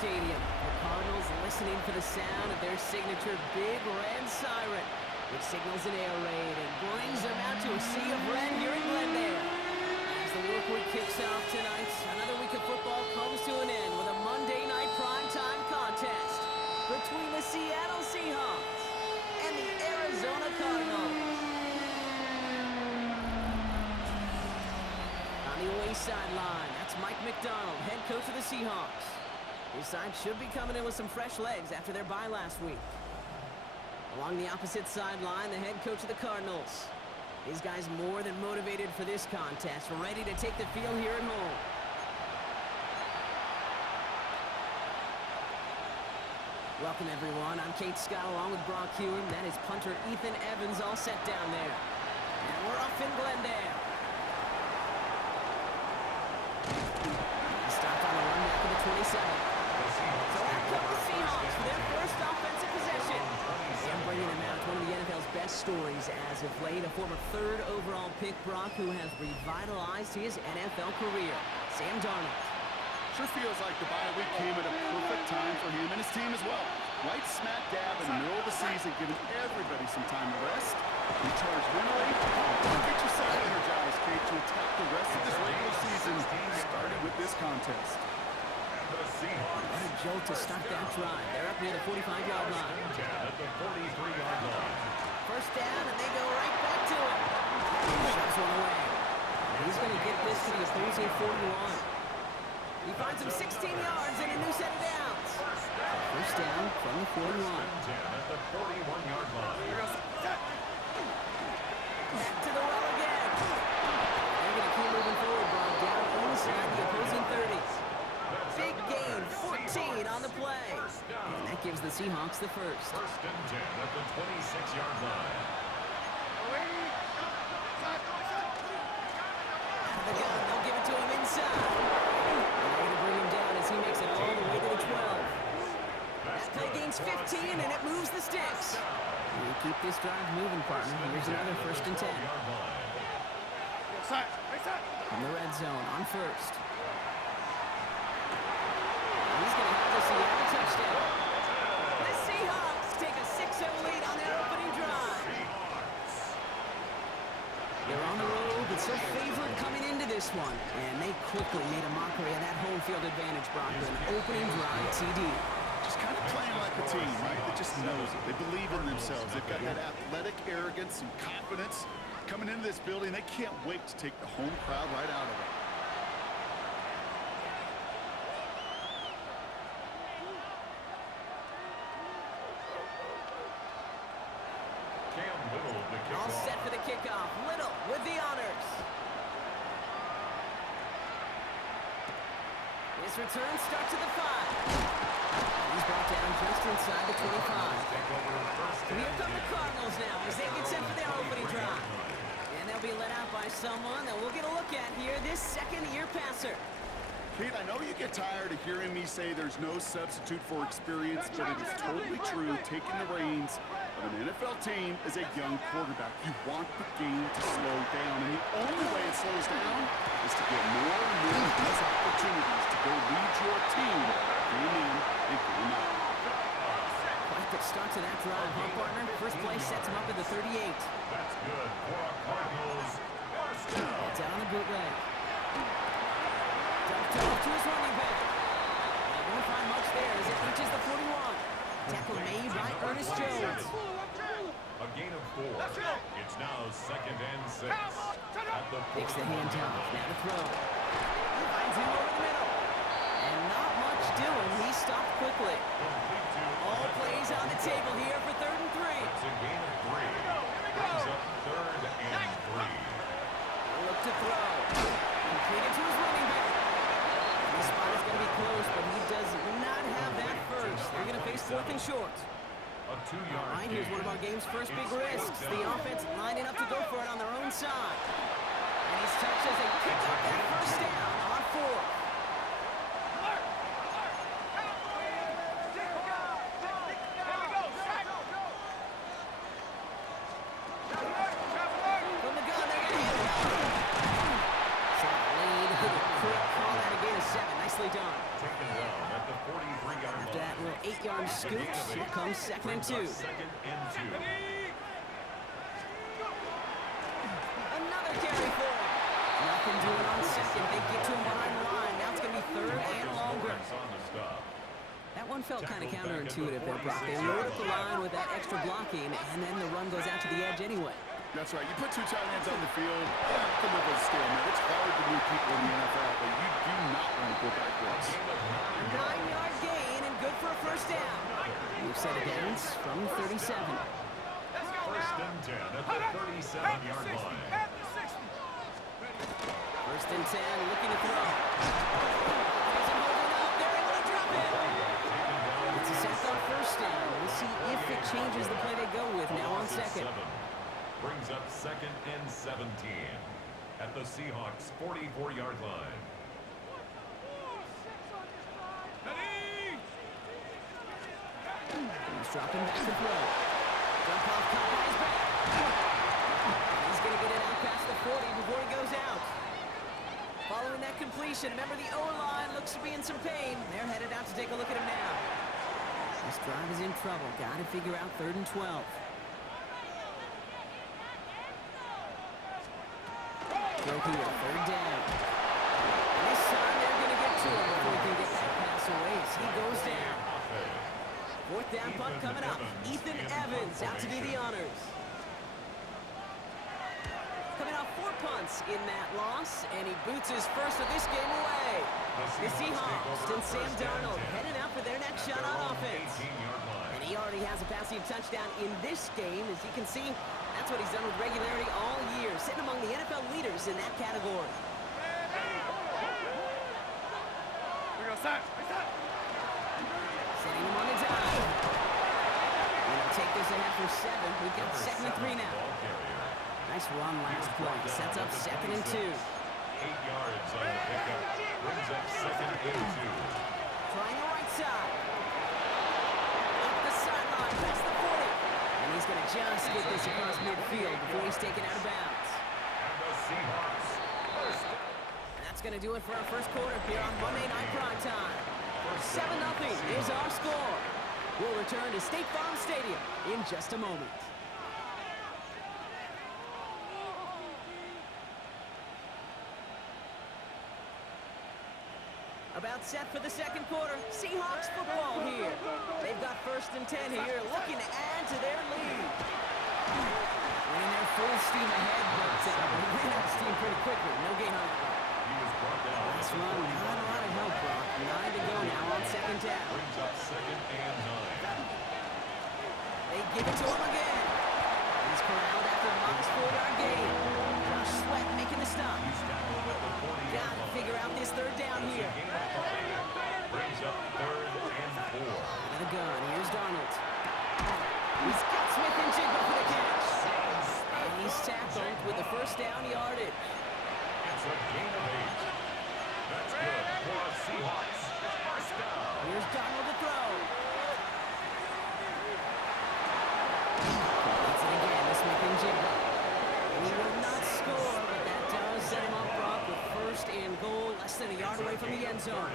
stadium. The Cardinals listening for the sound of their signature big red siren, which signals an air raid and brings them out to a sea of red here in Glendale. As the work week kicks off tonight, another week of football comes to an end with a Monday night primetime contest between the Seattle Seahawks and the Arizona Cardinals. On the away sideline, that's Mike McDonald, head coach of the Seahawks. His side should be coming in with some fresh legs after their bye last week. Along the opposite sideline, the head coach of the Cardinals. These guys more than motivated for this contest, ready to take the field here at home. Welcome, everyone. I'm Kate Scott along with Brock Hewen. That is punter Ethan Evans all set down there. And we're off in Glendale. He stopped on the run back of the 27. So out come the Seahawks for their first offensive possession. And bringing him out, one of the NFL's best stories as of late, a former third overall pick, Brock, who has revitalized his NFL career. Sam Darnold. Sure feels like the bye week came at a perfect time for him and his team as well. Right smack dab in the middle of the season, giving everybody some time to rest, recharge mentally, and get your side energized, Kate, to attack the rest of this regular season, starting with this contest. What a jolt to start that drive. They're up near the 45-yard line. First down, and they go right back to it. Shoves one away. And he's going to get this to the opposing 41. He finds him 16 yards and a new set of downs. First down from the 41. At the 41-yard line. Back to the well again. They're going to keep moving forward, Brock, down inside the opposing 30s. Big gain, 14 on the play. And that gives the Seahawks the first. First and 10 at the 26-yard line. Out of the gun, they'll give it to him inside. And they're going to bring him down as he makes it all the way to the 12. That play gains 15, and it moves the sticks. We keep this drive moving, partner. Here's another first and 10. From the red zone on first. He's going to have the Seattle touchdown. The Seahawks take a 6-0 lead on their opening drive. They're on the road, but so favored coming into this one. And they quickly made a mockery of that home field advantage, Brock, with an opening drive TD. Just kind of playing like a team, right? That just knows it. They believe in themselves. They've got that athletic arrogance and confidence. Coming into this building, they can't wait to take the home crowd right out of it. All set for the kickoff. Little with the honors. His return starts at the 5. He's brought down just inside the 25. Here come the Cardinals now as they get set for their opening drive. And they'll be led out by someone that we'll get a look at here, this second-year passer. Pete, I know you get tired of hearing me say there's no substitute for experience, but it is totally true. Taking the reins of an NFL team as a young quarterback, you want the game to slow down, and the only way it slows down is to get more and more of these opportunities to go lead your team game in and game out. Quite the start to that drive, huh, partner? First play sets him up at the 38. That's good for our Cardinals. It's out on the bootleg. Dumped off to his running back. They won't find much there as it reaches the 41. Tackle made by Ernest Jones. A gain of 4. It's now 2nd and 6. At the Takes the handoff. Now to throw. Finds him over the middle. And not much doing. He stopped quickly. All plays on the table here for 3rd and 3. It's a gain of 3. Brings up 3rd and 3. Look to throw. Completed to his running back. And the spot is going to be close, but he does not have that first. They're going to face 4th and short. A 2-yard All right, here's one of our game's first big risks. The offense lining up to go for it on their own side. And he's touched as they pick up that first down on 4th. From the gun, they're going to hit it. So the lead, hit it quick, call that a gain of 7. Nicely nicely done. Taken down at the 43-yard line. After that little 8-yard scoop, here comes 2nd and 2. Second and 2. Another carry for him. Nothing doing on 2nd. They get to him behind the line. Now it's going to be 3rd and longer. On the stop. That one felt kind of counterintuitive there, Brock. They load up the line with that extra blocking, and then the run goes out to the edge anyway. That's right. You put 2 tight ends on the field, come up with a stalemate. It's hard to move people in the NFL, but you do not want to go backwards. A 9-yard gain and good for a first down. We've set it downs from 37. First and 10 at the 37-yard line. First and 10, looking to throw. Isn't holding up. They're able to drop it. It's a sack on first down. We'll see if it changes the play they go with now on 2nd. Brings up 2nd and 17 at the Seahawks 44-yard line. He's dropping back to throw. Jump off, caught by his back. He's going to get it out past the 40 before he goes out. Following that completion, remember the O-line looks to be in some pain. They're headed out to take a look at him now. This drive is in trouble. Got to figure out 3rd and 12. Throw here, 3rd down. And this time they're going to get to him before he can get that pass away as he goes down. 4th down punt coming up. Ethan Evans out to do the honors. Coming off 4 punts in that loss, and he boots his first of this game away. The Seahawks and Sam Darnold headed out for their next shot on offense. And he already has a passing touchdown in this game. As you can see, that's what he's done with regularity all year, sitting among the NFL leaders in that category. Setting him on the dive. We'll take this ahead for 7. We've got 2nd and 3 now. Nice run last play. Sets up 2nd and 2. 8 yards on the pickup. Brings up 2nd and 2. Trying the right side. Up the sideline, past the 40. And he's going to just get this across midfield before he's taken out of bounds. And the Seahawks first. And that's going to do it for our first quarter here on Monday Night Prime Time. 7-0 is our score. We'll return to State Farm Stadium in just a moment. About set for the second quarter. Seahawks football here. They've got 1st and 10 here, looking to add to their lead. Running their full steam ahead, but ran out of steam pretty quickly. No gain on it. Last run, not a lot of help, Brock. 9 to go now on 2nd down. Brings up 2nd and 9. They give it to him again. He's corralled after a modest 4-yard gain. Josh Sweat making the stop. Got to figure out this 3rd down here. Brings up 3rd and 4. Out of the gun, here's Darnold. He's got Smith and Jigba for the catch. And he's tackled with the 1st down yardage. It's a gain of 8. That's good for the Seahawks. First down. Here's Darnold to throw. Completes it again to Smith and Jigba. And he will not score, but that does set him up, Brock, with 1st and goal, less than a yard away from the end zone.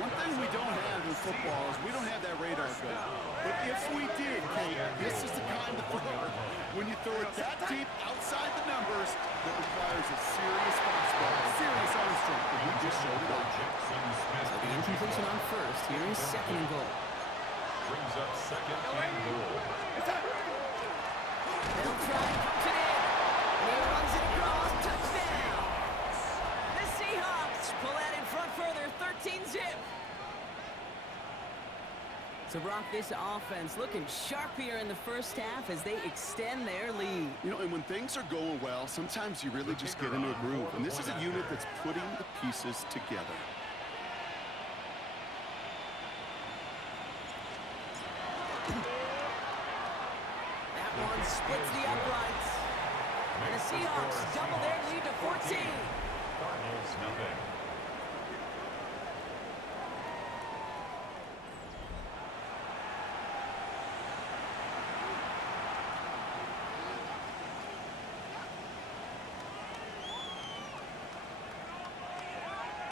One thing we don't have in football is we don't have that radar gun. But if we did, Kate, this is the kind of throw. When you throw it that deep outside the numbers, that requires a serious fastball, serious arm strength, and we just showed it off. So the incompletion on 1st. Here is 2nd and goal. Brings up 2nd and goal. They'll try and punch it in. And he runs it across. Touchdown. The Seahawks pull that in front further. 13-zip. So, Brock, this offense looking sharp here in the 1st half as they extend their lead. You know, and when things are going well, sometimes you really just get into a groove. And this is a unit that's putting the pieces together. That one splits the uprights. And the Seahawks double their lead to 14. Cardinals nothing.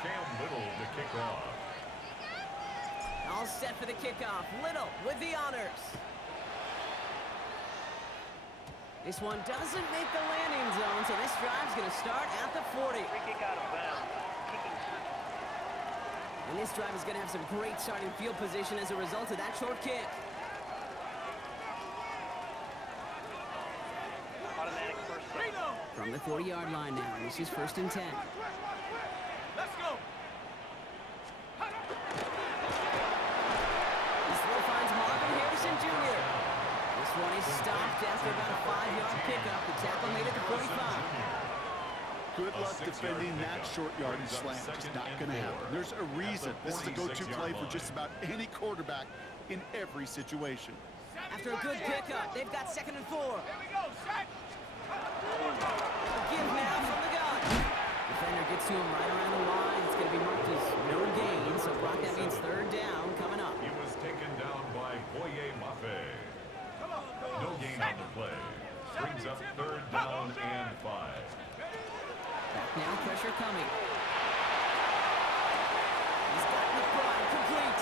Cam Little to kick off. All set for the kickoff. Little with the honors. This one doesn't make the landing zone, so this drive's going to start at the 40. Free kick out of bounds. Kicking. And this drive is going to have some great starting field position as a result of that short kick. Automatic first down. From the 40-yard line now, this is 1st and 10. Let's go. This throw finds Marvin Harrison Jr. This one is stopped after about a 5-yard pickup. The tackle made it to 45. Good luck defending that short yardage slant. Just not going to happen. There's a reason this is a go-to play for just about any quarterback in every situation. After a good pickup, they've got 2nd and 4. Here we go, set. A give now from the gun. Defender gets to him right around the line. It's going to be marked as no gain, so Brock, that means 3rd down coming up. He was taken down by Boye Mafe. No gain on the play. Brings up 3rd down and 5. Back now, pressure coming. He's got McBride complete.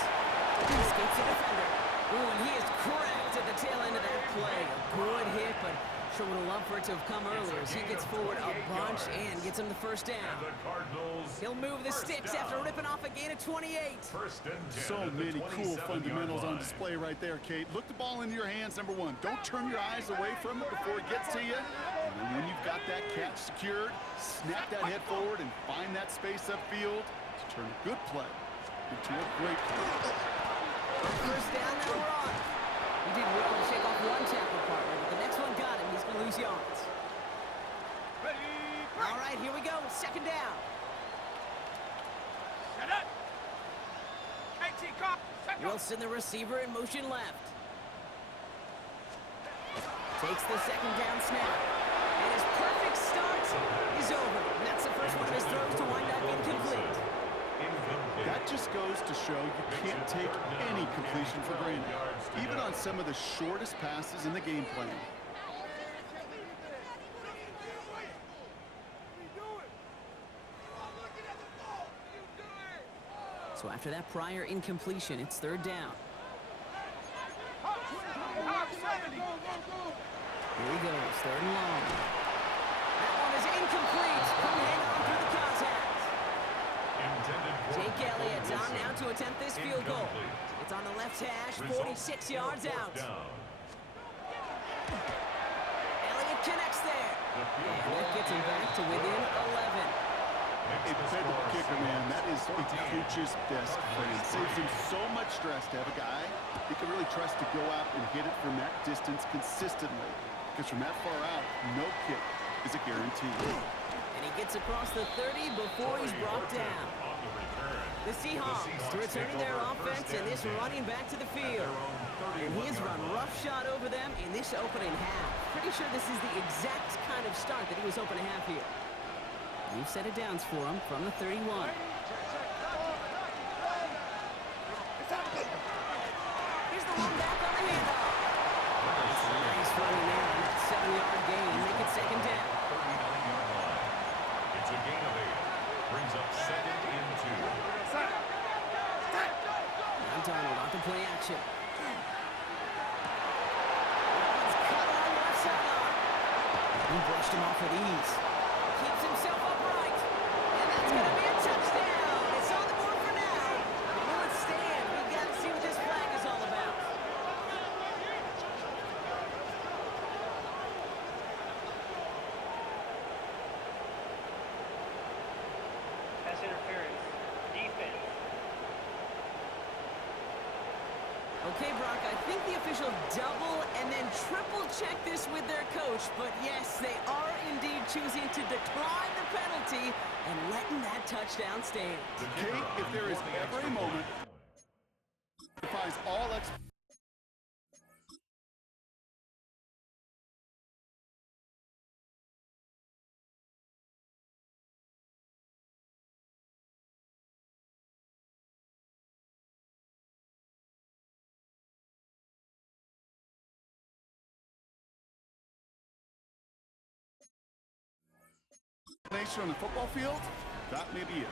He escapes the defender. Ooh, and he is cracked at the tail end of that play. A good hit, but sure would have loved for it to have come earlier as he gets forward a bunch and gets him the 1st down. And the Cardinals. He'll move the sticks after ripping off a gain of 28. 1st and 10. So at the many cool 27-yard fundamentals on line. display right there, Kate. Look the ball into your hands, number one. Don't turn your eyes away from it before it gets to you. And then when you've got that catch secured, snap that head forward and find that space upfield to turn a good play into a great play. 1st down, now we're on. He did well to shake off one tackle partner, but the next one got him. He's going to lose yards. Ready, All right, here we go. 2nd down. set up. KT cop, set up. Wilson, the receiver, in motion left. Takes the 2nd down snap. And his perfect start is over. And that's the first one of his throws to wind up incomplete. That just goes to show you can't take any completion for granted, even on some of the shortest passes in the game plan. So after that prior incompletion, it's 3rd down. Hop 70. Here he goes, 3rd and long. That one is incomplete. Couldn't hang on through the contact. Jake Elliott on now to attempt this field goal. It's on the left hash, 46 yards out. Elliott connects there. And that gets him back to within 11. A dependable kicker, man. That is a coach's best friend. Saves him so much stress to have a guy he can really trust to go out and hit it from that distance consistently. Because from that far out, no kick is a guarantee. And he gets across the 30 before he's brought down. The Seahawks returning their offense and this running back to the field. And he has run roughshod over them in this opening half. Pretty sure this is the exact kind of start that he was hoping to have here. New set of downs for him from the 31. Here's the one back on the handoff. It's a nice running there on that 7-yard gain. Make it 2nd down. 39-yard line. It's a gain of 8. Brings up 2nd and 2. Now Donald on to play action. One's cut on the left sideline. He brushed him off with ease. Keeps himself upright. And that's going to be a touchdown. It's on the board for now. Will it stand? We've got to see what this flag is all about. Pass interference. Defense. Okay, Brock, I think the official double and then triple check this with their coach, but yes, they are indeed choosing to decline the penalty and letting that touchdown stand. Kate, if there is ever a moment that defies all explanation on the football field, that may be it.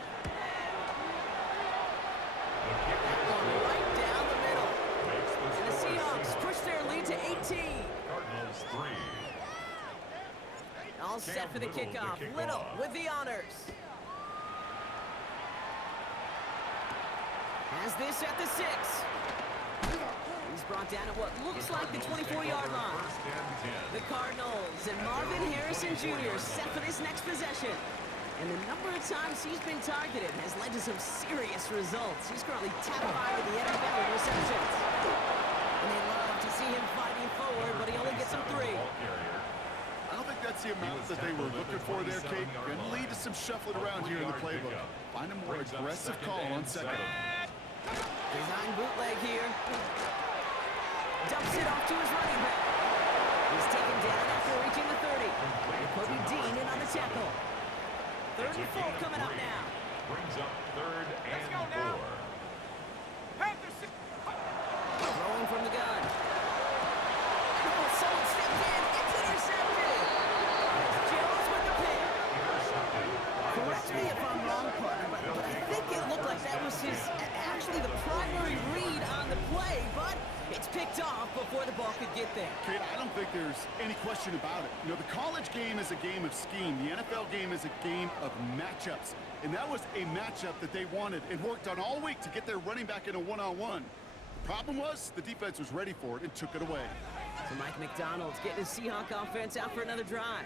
lead to 18. Cardinals 3. All set for the kickoff. Little with the honors. Has this at the 6. He's brought down at what looks like the 24-yard line. The Cardinals and Marvin Harrison Jr. set for this next possession. And the number of times he's been targeted has led to some serious results. He's currently top 5 in the NFL in receptions. And they love to see him fighting forward, but he only gets them 3. I don't think that's the amount that they were looking for there, Kate. Going to lead to some shuffling around here in the playbook. Find a more aggressive call on second. Design bootleg here. Dumps it off to his running back. He's taken down after reaching the 30. Kobe Dean in on the tackle. 3rd and 4 coming up now. Brings up 3rd and 4. Throwing from the gun. Oh, someone stepped in. It's intercepted. Jones with the pick. Correct me if I'm wrong, partner, but I think it looked like that was actually the primary read on the play, but it's picked off before the ball could get there. Kate, I don't think there's any question about it. You know, the college game is a game of scheme. The NFL game is a game of matchups. And that was a matchup that they wanted and worked on all week to get their running back in a one-on-one. The problem was the defense was ready for it and took it away. So Mike McDonald's getting his Seahawk offense out for another drive.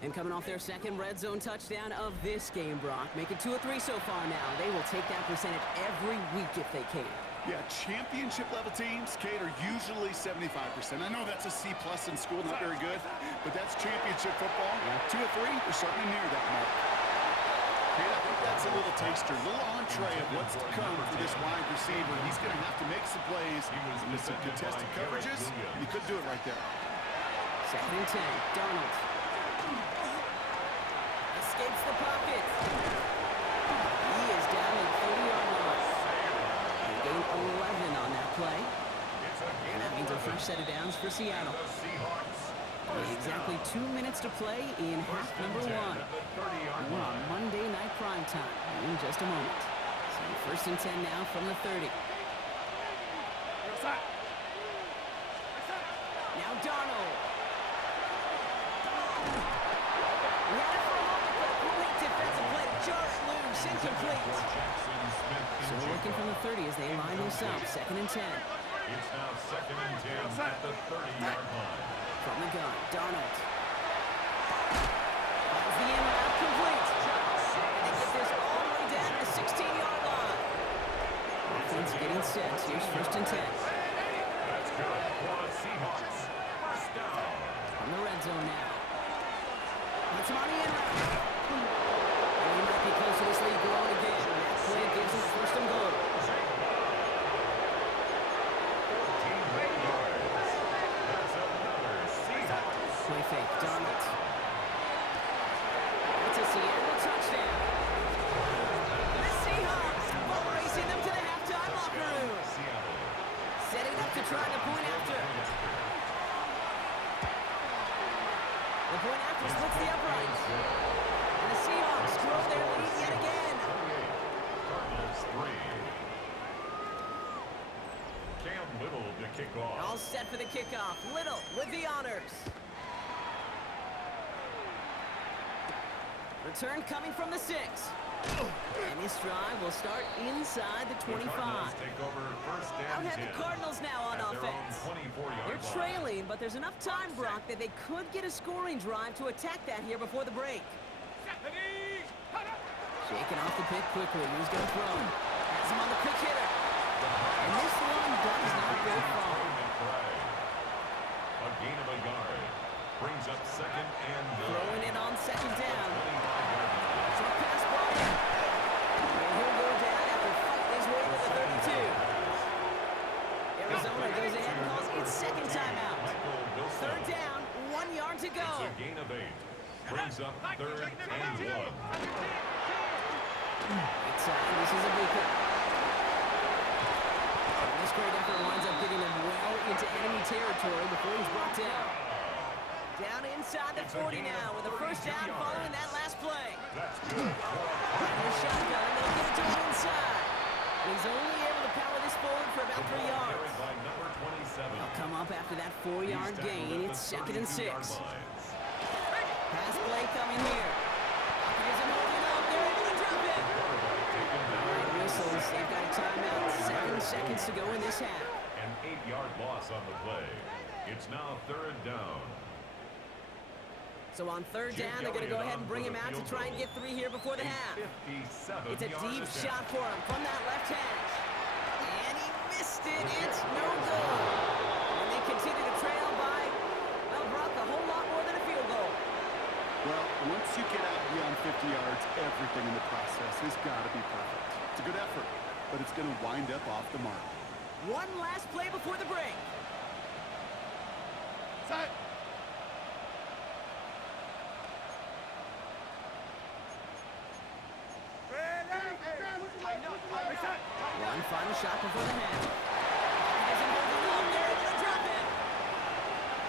And coming off their second red zone touchdown of this game, Brock, making 2 of 3 so far now. They will take that percentage every week if they can. Yeah, championship-level teams, Kate, are usually 75%. I know that's a C+ in school, not very good, but that's championship football. 2 of 3, they're certainly near that mark. Kate, I think that's a little taster, a little entree of what's to come for this wide receiver. He's going to have to make some plays into some contested coverages. He could do it right there. 2nd and 10, Donald. Escapes the pocket. He is down at 30-yard line. Gain 11 on that play. And that means a fresh set of downs for Seattle. Exactly 2 minutes to play in half number 1. We're on Monday Night Primetime in just a moment. So 1st and 10 now from the 30. Now Darnold. We had it for a moment, but a great defensive play to jar it loose, incomplete. So we're looking from the 30 as they line this up, 2nd and 10. It's now 2nd and 10 at the 30-yard line. From the gun, Darnold. Finds the in route complete. They get this all the way down to the 16-yard line. Offense getting set. Here's 1st and 10. That's good for the Seahawks. First down. From the red zone now. That's him on the in route. And he might be close to this lead growing again. That play gives him 1st and goal. Play fake, Darnold. It's a Seattle touchdown. The Seahawks ball racing them to the halftime locker room. Setting up to try the point after. The point after splits the uprights. And the Seahawks grow their lead yet again. Cardinals 3. Cam Little to kick off. All set for the kickoff. Little with the honors. Return coming from the 6. And this drive will start inside the 25. Take over 1st Out and have 10 the Cardinals now on at their own offense. 24-yard They're line. trailing, but there's enough time, Brock, that they could get a scoring drive to attack that here before the break. Shaking off the pick quickly. Who's going to throw? Has him on the quick hitter. And this one does not go far. A gain of a yard. Brings up 2nd and 9. Throwing it on 2nd down. Short pass ball. And he'll go down after fighting his way to the 32. Arizona goes ahead and calls its 2nd timeout. 3rd down, 1 yard to go. It's a gain of 8. Brings up 3rd and 1. This is a big one. This great effort winds up getting him well into enemy territory before he's brought down. Down inside the 40 now with a 1st down following that last play. That's good. And a shotgun, they'll get it to him inside. And he's only able to power this forward for about 3 yards. Carried by number 27. They'll come up after that Second and 32-yard 6. line. Pass play coming here. Pocket isn't holding up. They're able to drop it. Taken down. All right, whistles. They've got a timeout. 7 seconds to go in this half. An 8-yard loss on the play. It's now third down. So on third down, they're going to go ahead and bring him out to try and get 3 here before the half. It's a deep shot for him from that left hash. And he missed it. It's no good. And they continue to trail by, well, Brock, a whole lot more than a field goal. Well, once you get out beyond 50 yards, everything in the process has got to be perfect. It's a good effort, but it's going to wind up off the mark. One last play before the break. Set. One final shot before the half. He doesn't hold it up. They're able to drop it.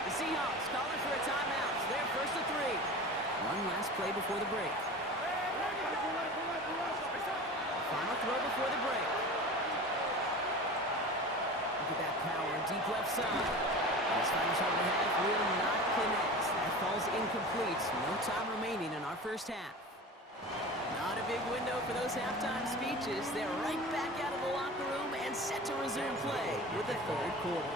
The Seahawks calling for a timeout. So they're first to 3. One last play before the break. Final throw before the break. Look at that power, deep left side. This final shot of the half will not connect. That falls incomplete. No time remaining in our first half. Not a big window for those halftime speeches. They're right back out of the locker room and set to resume play with the third quarter.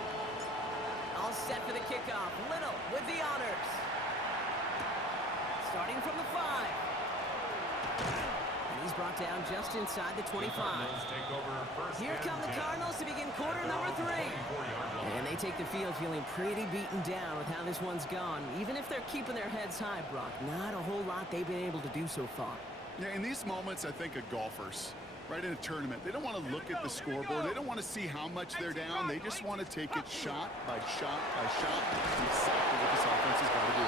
All set for the kickoff. Little with the honors. Starting from the 5. And he's brought down just inside the 25. Here come the Cardinals to begin quarter number 3. And they take the field feeling pretty beaten down with how this one's gone. Even if they're keeping their heads high, Brock, not a whole lot they've been able to do so far. Yeah, in these moments, I think of golfers, right in a tournament. They don't want to look at the scoreboard. They don't want to see how much they're down. They just want to take it shot by shot by shot. That's exactly what this offense has got to do.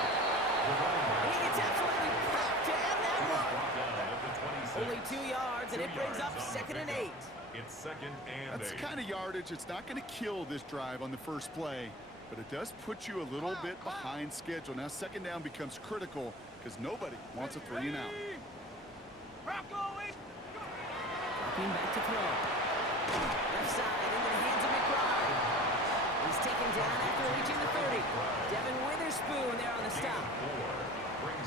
He gets absolutely packed to end that one. Only 2 yards, and it brings up 2nd and 8. It's 2nd and 8. That's the kind of yardage. It's not going to kill this drive on the first play, but it does put you a little bit behind schedule. Now, 2nd down becomes critical because nobody wants a 3 and out. Dropping back to throw. Left side into the hands of McBride. He's taken down after reaching the 30. Devin Witherspoon there on the stop.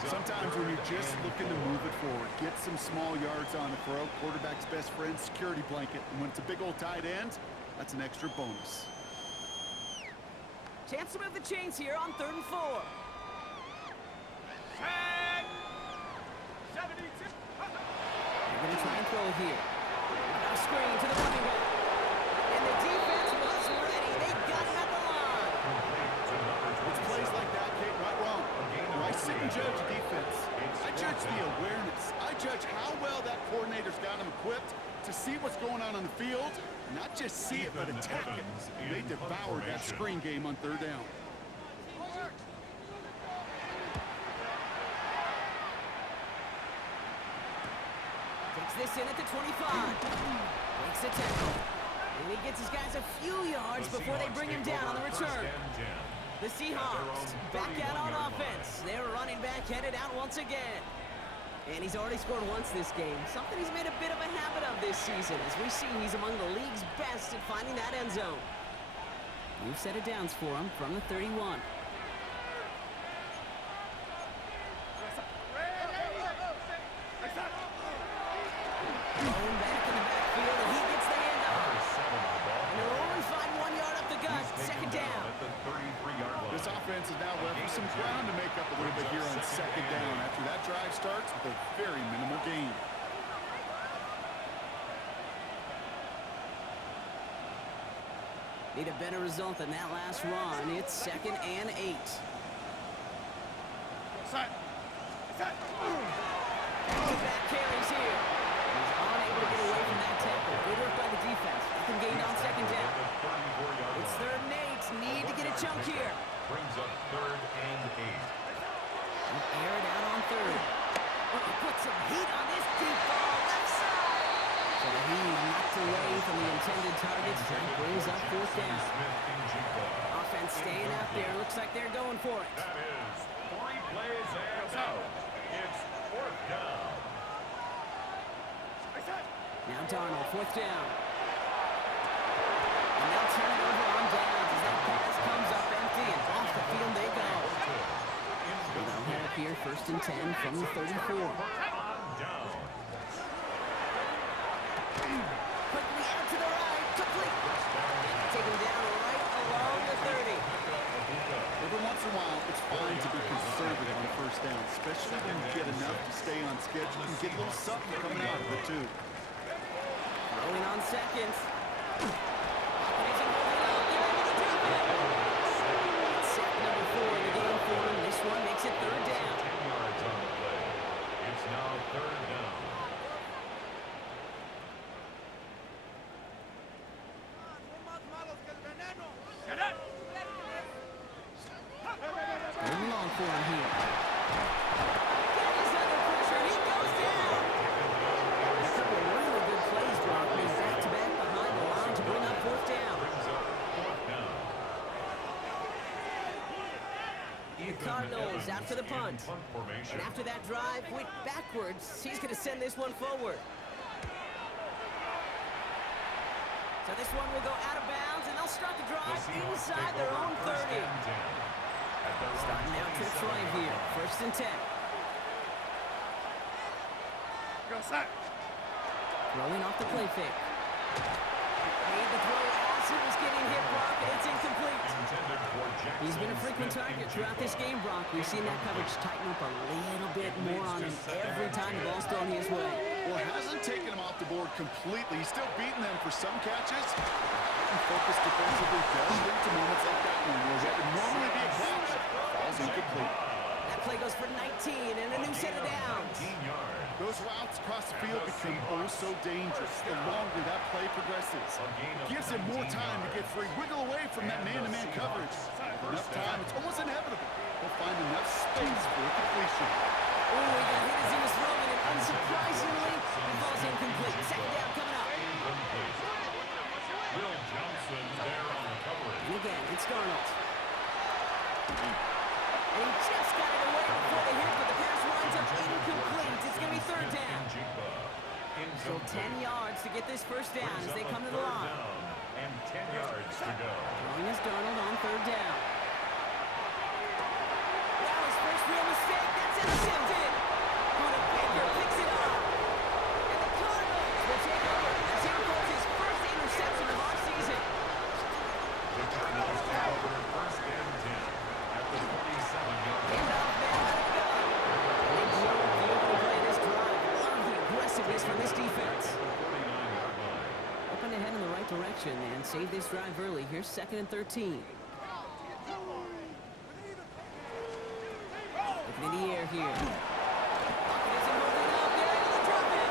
Sometimes when you're just looking to move it forward, get some small yards on the throw, quarterback's best friend, security blanket. And when it's a big old tight end, that's an extra bonus. Chance to move the chains here on 3rd and 4. They're going to try and throw it here. Got a screen to the running back. And the defense was ready. They got him at the line. It's plays like that can't go wrong. I sit and judge defense. I judge the awareness. I judge how well that coordinator's got him equipped to see what's going on the field. Not just see it, but attack it. They devoured that screen game on 3rd down. Takes this in at the 25. Makes the tackle. And he gets his guys a few yards before they bring him down on the return. The Seahawks back out on offense. They're running back headed out once again. And he's already scored once this game. Something he's made a bit of a habit of this season. As we see, he's among the league's best at finding that end zone. New set of downs for him from the 31. Going back in the backfield, and he gets the handoff. And they'll only find 1 yard up the gut. 2nd down. This offense is now left with some ground to make up a little bit here on 2nd down after that drive starts with a very minimal gain. Need a better result than that last run. It's 2nd and 8. Back carries here. He's unable to get away from that tackle. Good work by the defense. Nothing gained on 2nd down. It's 3rd and 8. Need to get a chunk here. Brings up 3rd and 8. And air it out on 3rd. Oh, he put some heat on this deep ball left side. So the heat knocked away from the intended targets. That brings up 4th down. Offense staying out there. Looks like they're going for it. That is 3 plays and out. It's 4th down. Now Darnold, 4th down. And they'll turn it over on downs as that pass comes up empty and off the field they go. here, 1st and 10 from the 34. Down. Quickly out to the right, complete. Take him down right along the 30. Every once in a while, it's fine to be conservative on 1st down, especially when you get enough to stay on schedule and get a little something coming out of it, too. Throwing on 2nd. He's holding out there into the defense. It's sack number 4 in the game for him. This one makes it 3rd down. 10 yards on the play. It's now 3rd down. Going long for him here. He's under pressure. He goes down. A couple of really good plays, Brock. He's back-to-back behind the line to bring up 4th down. Brings up 4th down. The Cardinals out for the punt. Punt formation. And after that drive went backwards, he's going to send this one forward. So this one will go out of bounds, and they'll start the drive inside their own 30. Starting out to its right here, 1st and 10. Go, sack. Throwing off the play fake. Made the throw as it was getting hit, Brock, and it's incomplete. He's been a frequent target throughout this game, Brock. We've seen that coverage tighten up a little bit more on him every time the ball's thrown his way. Well, it hasn't taken him off the board completely. He's still beating them for some catches. And focused defensively does lead to moments like that one where what would normally be a catch falls incomplete. That play goes for 19 and a new set of downs. Those routes across the field become oh so dangerous the longer that play progresses. It gives him more time to get free, wiggle away from that man-to-man coverage. With enough time, it's almost inevitable. He'll find enough space for a completion. Oh, he got hit as he was throwing, and unsurprisingly, he falls incomplete. 2nd down coming up. Will Johnson there on the coverage. And again, it's Darnold. And he just got it away before the hit, but the pass winds up incomplete. It's going to be 3rd down. Still 10 yards to get this 1st down as they come to the line. And 10 yards to go. Throwing is Darnold on 3rd down. That was first real mistake. That's intercepted. Connor Baker picks it up. And the Cardinals will take over as he records his first interception of our season. The Cardinals take over 1st and 10 at the 47-yard line. Handoff, man, let it go. They drove the opening play of this drive. Love the aggressiveness from this defense. 49-yard line. Hoping to head in the right direction and save this drive early. Here's 2nd and 13. Looking in the air here. Pocket isn't moving up. They're into the drop it.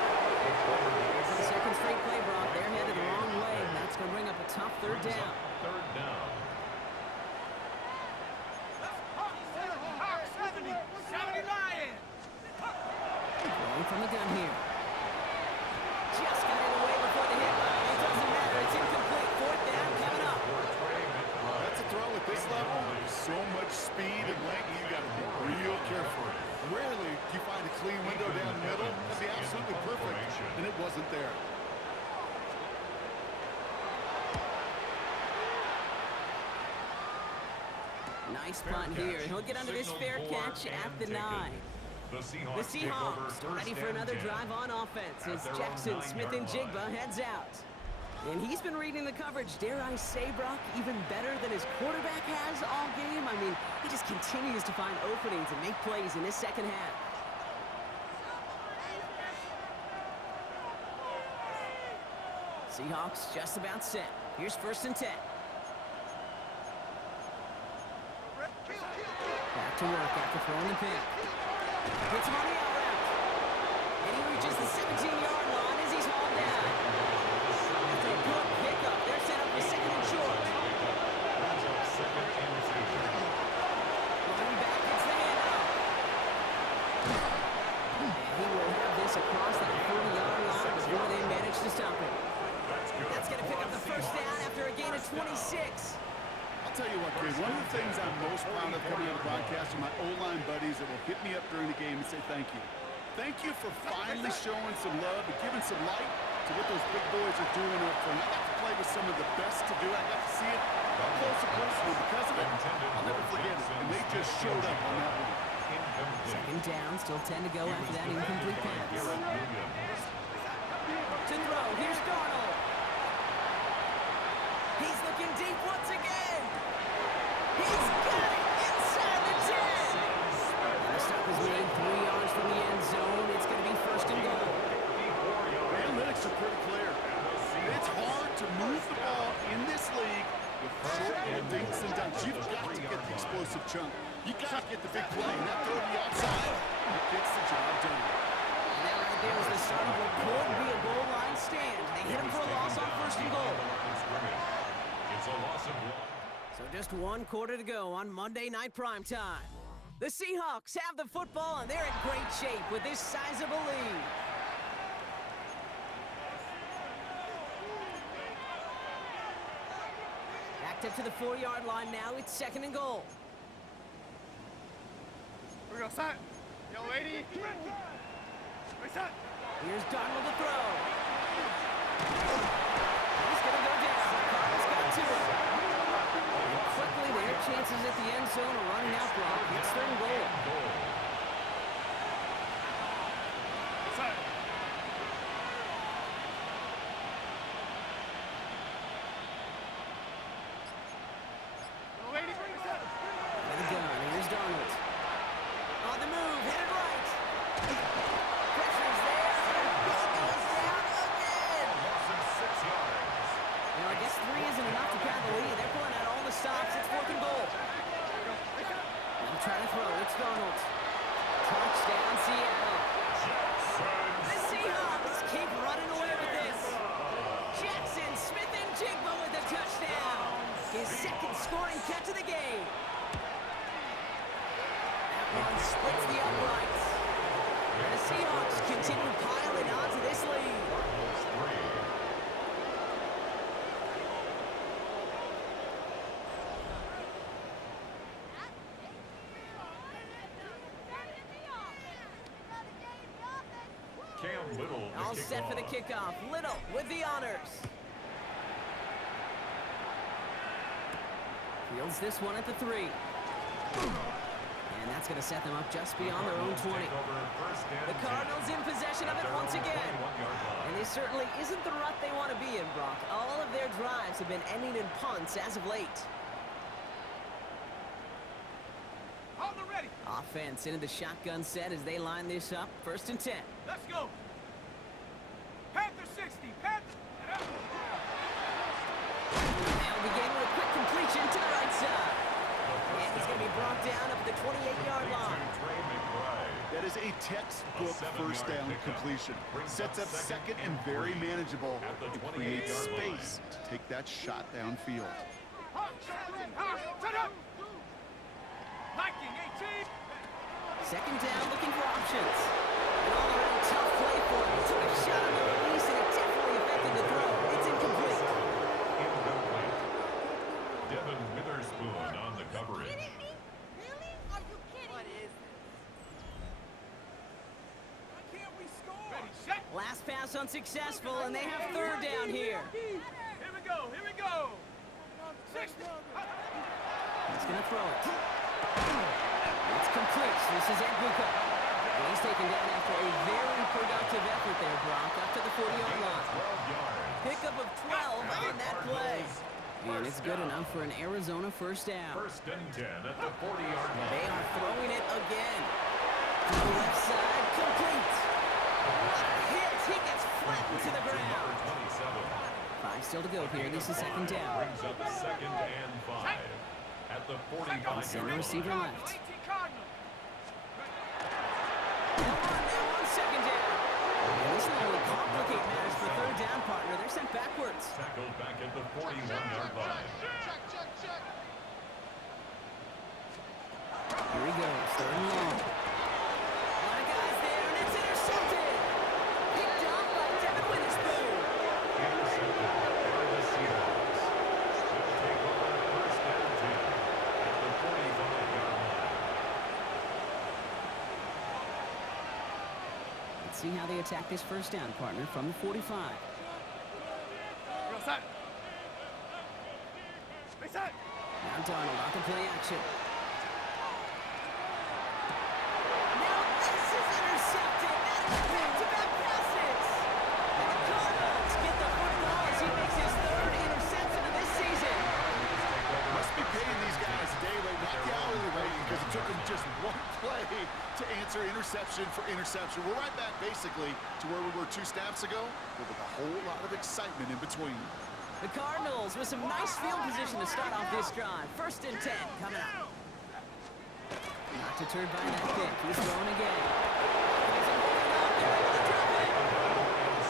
It's the 2nd straight play, Brock. They're headed the wrong way. That's going to bring up a tough 3rd down. 3rd down. 70 Lions. Throwing from the gun here. Just got it away before the hit. It doesn't matter. It's incomplete. 4th down coming up. That's a throw at this level. There's so much speed and length, you got to be real careful. Rarely do you find a clean window down the middle. That'd be absolutely perfect, and it wasn't there. Nice punt here. He'll get under this fair catch at the 9. The The Seahawks ready for another drive on offense as Jackson, Smith, and Jigba heads out. And he's been reading the coverage, dare I say, Brock, even better than his quarterback has all game. I mean, he just continues to find openings and make plays in this 2nd half. Seahawks just about set. Here's 1st and 10. Back to work after throwing the pick. Hits him on the out route. And he reaches the 17-yard line as he's hauled down. After a good pickup, they're set up for 2nd and short. Running back, it's the handoff. And he will have this across that 40-yard line before they manage to stop him. That's going to pick up the 1st down after a gain of 26. I'll tell you what, kid, one of the things I'm most proud of coming out of the broadcast are my O-line buddies that will hit me up during the game and say thank you. Thank you for finally showing some love and giving some light to what those big boys are doing up front. I got to play with some of the best to do it. I got to see it up close and personal because of it. I'll never forget it. And they just showed up on that one. Second down, still 10 to go after that incomplete pass. To throw, here's Darnold. He's looking deep once again. He's got it inside the 10. And the stop is made 3 yards from the end zone. It's going to be first and goal. Analytics are pretty clear. It's hard to move the ball in this league with short little dinks and dunks. You've got to get the explosive chunk. You got to get the big play. And that throw to the outside, it gets the job done. And that right there is the start of what could be a goal line stand. They hit him for a loss on first and goal. It's a loss of 1. So just 1 quarter to go on Monday Night Primetime. The Seahawks have the football, and they're in great shape with this sizable lead. Backed up to the 4-yard line now. It's second and goal. We're going to start. Yo, lady. Reset. Here's Darnold to throw. He's going to go down. The Cardinals got to him. And quickly, their chances at the end zone are running out block. It's third and goal. Reset. Yo, lady. Reset. And the gun. Here's Darnold. On the move. Headed right. Pressure's there. He goes down again. Loss of 6 yards. Now, I guess 3 isn't enough to pad the lead. They're pulling out all the stops. It's fourth and goal. Now trying to throw. It's Darnold. Touchdown, Seattle. The Seahawks keep running away with this. Jackson Smith and Jigba with the touchdown. His second scoring catch of the game. That one splits the uprights. And the Seahawks continue piling onto this lead. Cam Little. All set for the kickoff. Little with the honors. Fields this one at the 3. And that's going to set them up just beyond their own 20. The Cardinals in possession of it once again. And this certainly isn't the rut they want to be in, Brock. All of their drives have been ending in punts as of late. Hold the ready. Offense into the shotgun set as they line this up. First and 10. Let's go. Panther 60. Panther. They'll begin with a quick completion to the right side. And he's going to be brought down up at the 28-yard line. That is a textbook first down completion. Sets up second and very manageable. It creates space to take that shot downfield. Set up. Liking 18. Second down, looking for options. An all-around tough play for him. He took a shot on the release, and it definitely affected the throw. It's incomplete. Devin Witherspoon on the coverage. Really? Are you kidding? What is this? Why can't we score? Ready, set. Last pass unsuccessful, and they have third down here. Here we go. Here we go. 60. He's going to throw it. It's complete. This is Edbuka. And he's taken down after a very productive effort there, Brock, up to the 40-yard line. 12 yards. Pickup of 12 on that play. And it's good enough for an Arizona first down. First and 10 at the 40-yard line. They are throwing it again. To the left side, complete. What a hit. He gets flattened to the ground. Number 27. 5 still to go here. This is second down. Brings up second and 5 at the 45-yard Center line. receiver left. 18 Cardinals. Now on second down. And this will only complicate matters for third down, partner. They're sent backwards. Tackled back at the 41-yard line. Here he goes. Third and long. A lot of guys there, and it's intercepted. Picked off by Devin Witherspoon. Intercepted by the Seahawks. They'll take over first and 10 at the 45-yard line. Let's see how they attack this first down, partner, from the 45. Real set. Reset. Now Darnold off the play action. answer interception for interception. We're right back basically to where we were 2 snaps ago, but with a whole lot of excitement in between. The Cardinals with some nice field position to start off this drive. 1st and 10 coming up. Not deterred by that kick. He's throwing again.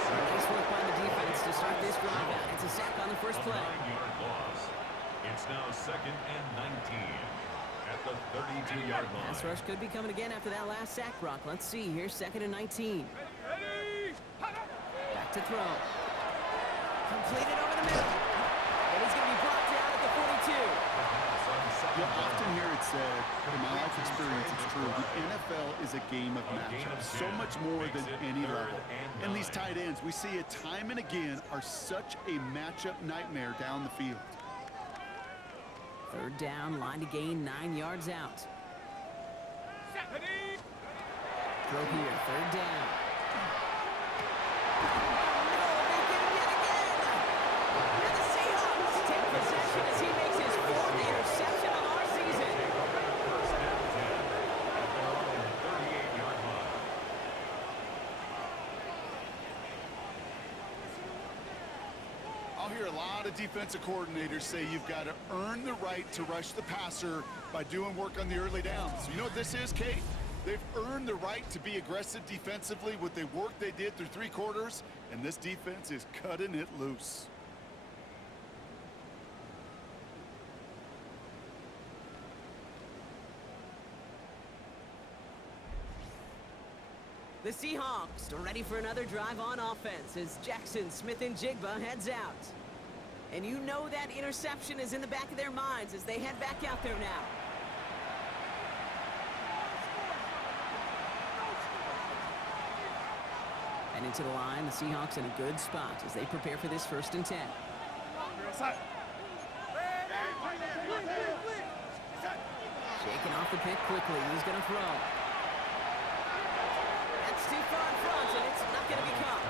Nice work by the defense to start this drive out. It's a sack on the first play. 9-yard loss. It's now 2nd and 19 at the 32-yard line. Pass rush could be coming again after that last sack, Brock. Let's see here. 2nd and 19. Back to throw. Completed over the middle. And he's going to be brought down at the 42. You'll often hear it said, in my life experience, it's true, the NFL is a game of matchups, so much more than any level. And these tight ends, we see it time and again, are such a matchup nightmare down the field. 3rd down, line to gain 9 yards out. Throw here, 3rd down. No, they get him yet again! And the Seahawks take possession as he makes his 4th interception of our season. First and 10 at their own 38-yard line. I'll hear a lot of defensive coordinators say you've got to earn the right to rush the passer by doing work on the early downs. You know what this is, Kate? They've earned the right to be aggressive defensively with the work they did through 3 quarters, and this defense is cutting it loose. The Seahawks are ready for another drive on offense as Jackson, Smith, and Jigba heads out. And you know that interception is in the back of their minds as they head back out there now. And into the line, the Seahawks in a good spot as they prepare for this 1st and 10. Shaking off the pick quickly. He's going to throw. That's too far in front, and it's not going to be caught.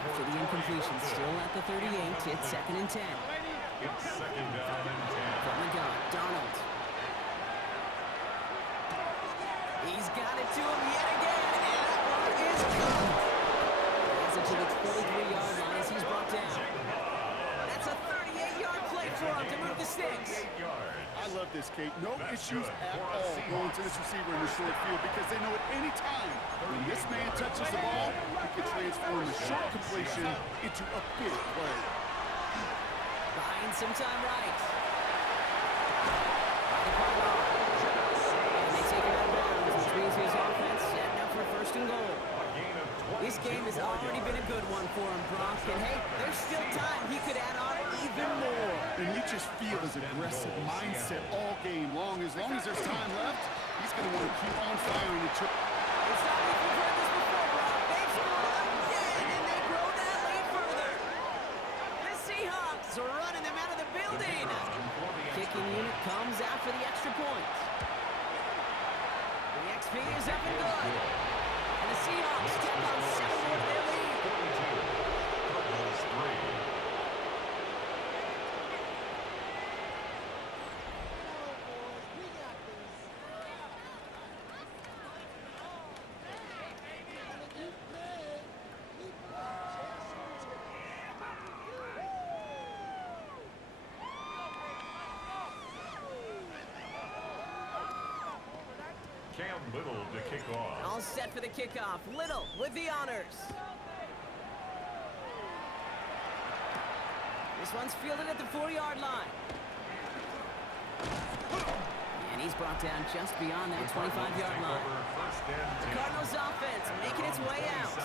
After the incompletion, still at the 38, it's 2nd and 10. It's 2nd down and 10. From the gun, Donald. He's got it to him yet again, and that one is caught. Gets it to the 23-yard line as he's brought down. That's a 38-yard play for him to move the sticks. I love this, Kate. No issues at all going to this receiver in the short field because they know at any time when this man touches the ball, he can transform a short completion into a big play. Buying some time right. And they take it out of bounds, which means his offense setting up for 1st and goal. This game has already been a good one for him, Brock. And hey, there's still time. He could add on even more. And you just feel his aggressive mindset all game long. As long as there's time left, he's going to want to keep on firing. It's not like we've heard this before, Brock. They score again, and they grow that lead further. The Seahawks are running them out of the building. Kicking unit comes out for the extra point. The XP is up and good. And the Seahawks take on 7 more to their lead. 42. Cardinals 3. Cam Little to kick off. All set for the kickoff. Little with the honors. This one's fielded at the 4-yard line. And he's brought down just beyond that 25-yard line. The Cardinals offense making its way out.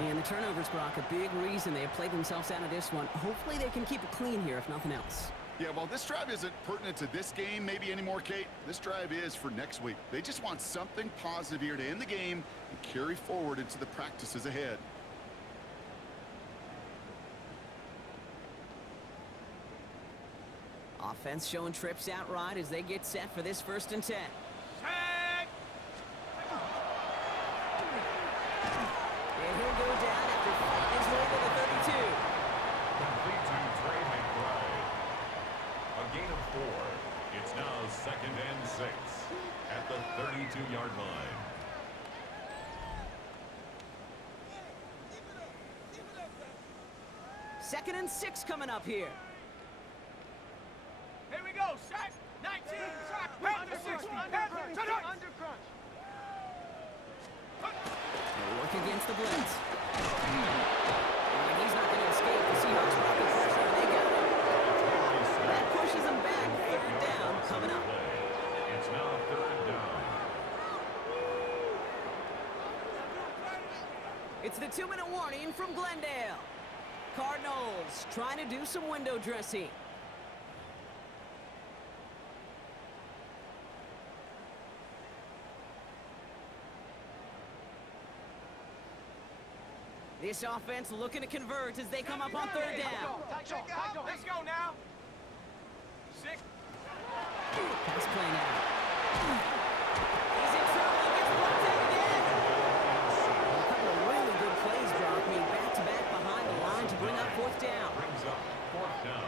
And the turnovers, Brock, a big reason they have played themselves out of this one. Hopefully they can keep it clean here, if nothing else. Yeah, well, this drive isn't pertinent to this game maybe anymore, Kate. This drive is for next week. They just want something positive here to end the game and carry forward into the practices ahead. Offense showing trips outright as they get set for this 1st and 10. And he'll go down after fighting his way to the 32. Complete to Trey McBride. A gain of 4. It's now 2nd and 6 at the 32-yard 2nd and 6 coming up here. Here we go, sack. 19, sack. Under 60. Under crunch. They'll work against the blitz. And he's not going to escape. The Seahawks brought the pressure, and they got him. That pushes them back. 3rd down coming up. It's now 3rd down. It's the 2-minute warning from Glendale. Cardinals trying to do some window dressing. This offense looking to convert as they come up on 3rd down. Let's go now. 6. Pass play now. He's in trouble and gets blocked out again. A couple of really good plays, Brock, made back-to-back behind the line to bring up 4th down. Brings up 4th down.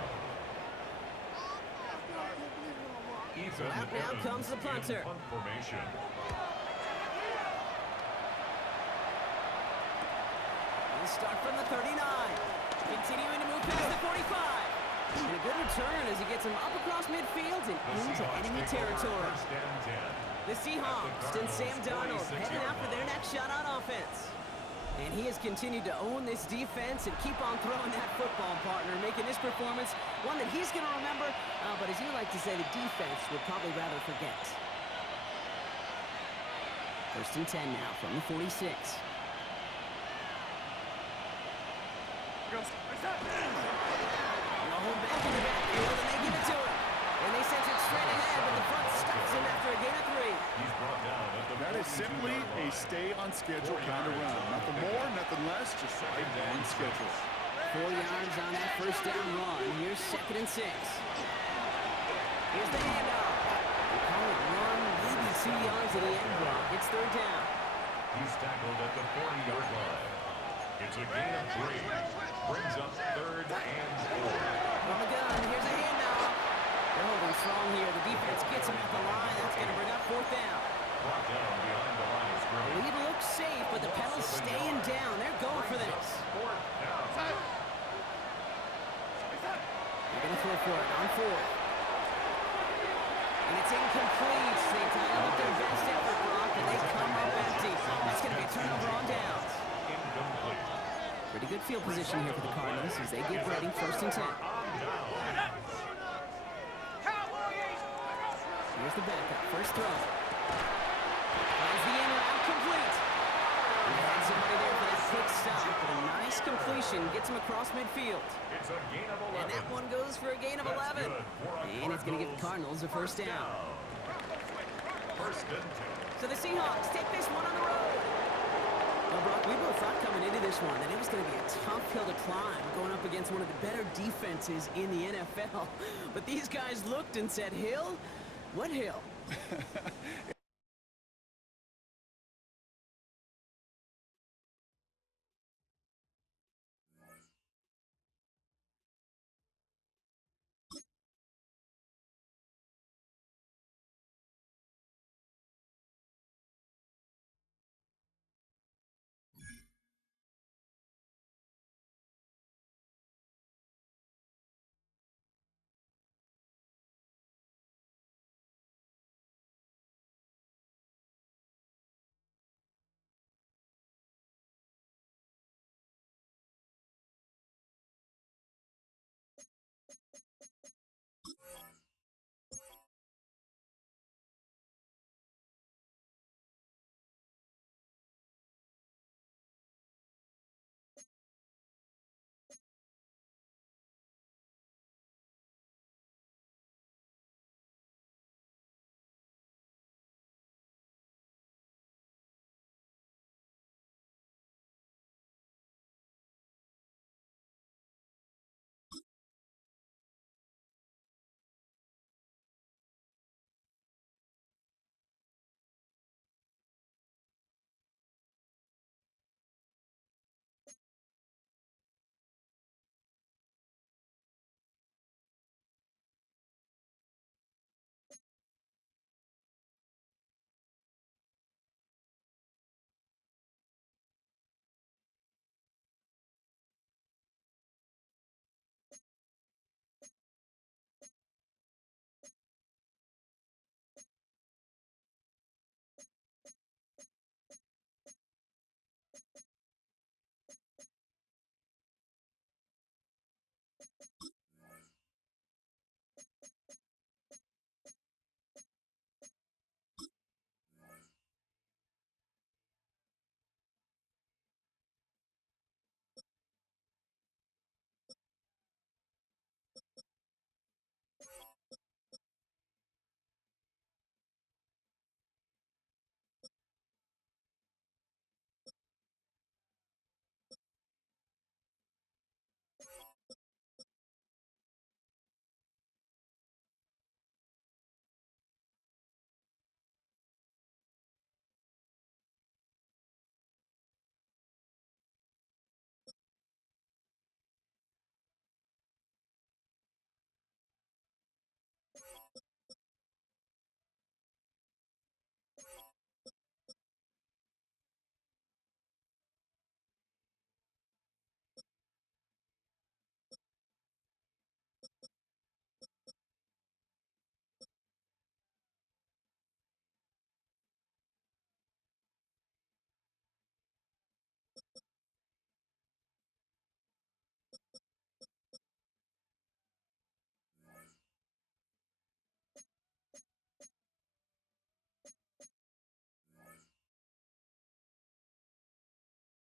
Ethan Out now Evans comes the punter. in punt formation. He'll start from the 39. Continuing to move past the 45. And a good return as he gets him up across midfield and into enemy territory. 1st and 10. The Seahawks and Sam Darnold heading out for their next shot on offense. And he has continued to own this defense and keep on throwing that football, partner, making this performance one that he's going to remember, but as you like to say, the defense would probably rather forget. 1st and 10 now from the 46. Hold back in the backfield, and they give it to him. And they send it straight ahead, but the front stops him after a gain of 3. He's brought down at the That is simply a stay-on-schedule kind of run. Nothing more, nothing less, just right on schedule. 4 yards on that 1st down run. Here's 2nd and 6. Here's the handoff. They call it 1, maybe 2 yards at the end block. It's 3rd down. He's tackled at the 40-yard line. It's a gain of 3. Brings up 3rd and 4. From the gun, here's a handoff. They're holding strong here. The defense gets him at the line. That's going to bring up 4th down. Brought down behind the line of The scrimmage. lead looks safe, but the Pels staying down. They're going for this. 4th down. They're going to throw for it on 4th. And it's incomplete. They tie up their best effort, Brock, and they come up empty. That's going to be a turnover on downs. Incomplete. Pretty good field position here for the Cardinals as they get ready 1st and 10. Here's the backup. 1st throw. Finds the in route complete. And they had somebody there for that quick stop, but a nice completion gets him across midfield. It's a gain of 11. And that one goes for a gain of 11. And it's going to give the Cardinals a 1st down. 1st and 10. So the Seahawks take this one on the road. Well, Brock, we both thought coming into this one that it was going to be a tough hill to climb going up against one of the better defenses in the NFL. But these guys looked and said, Hill? What hill?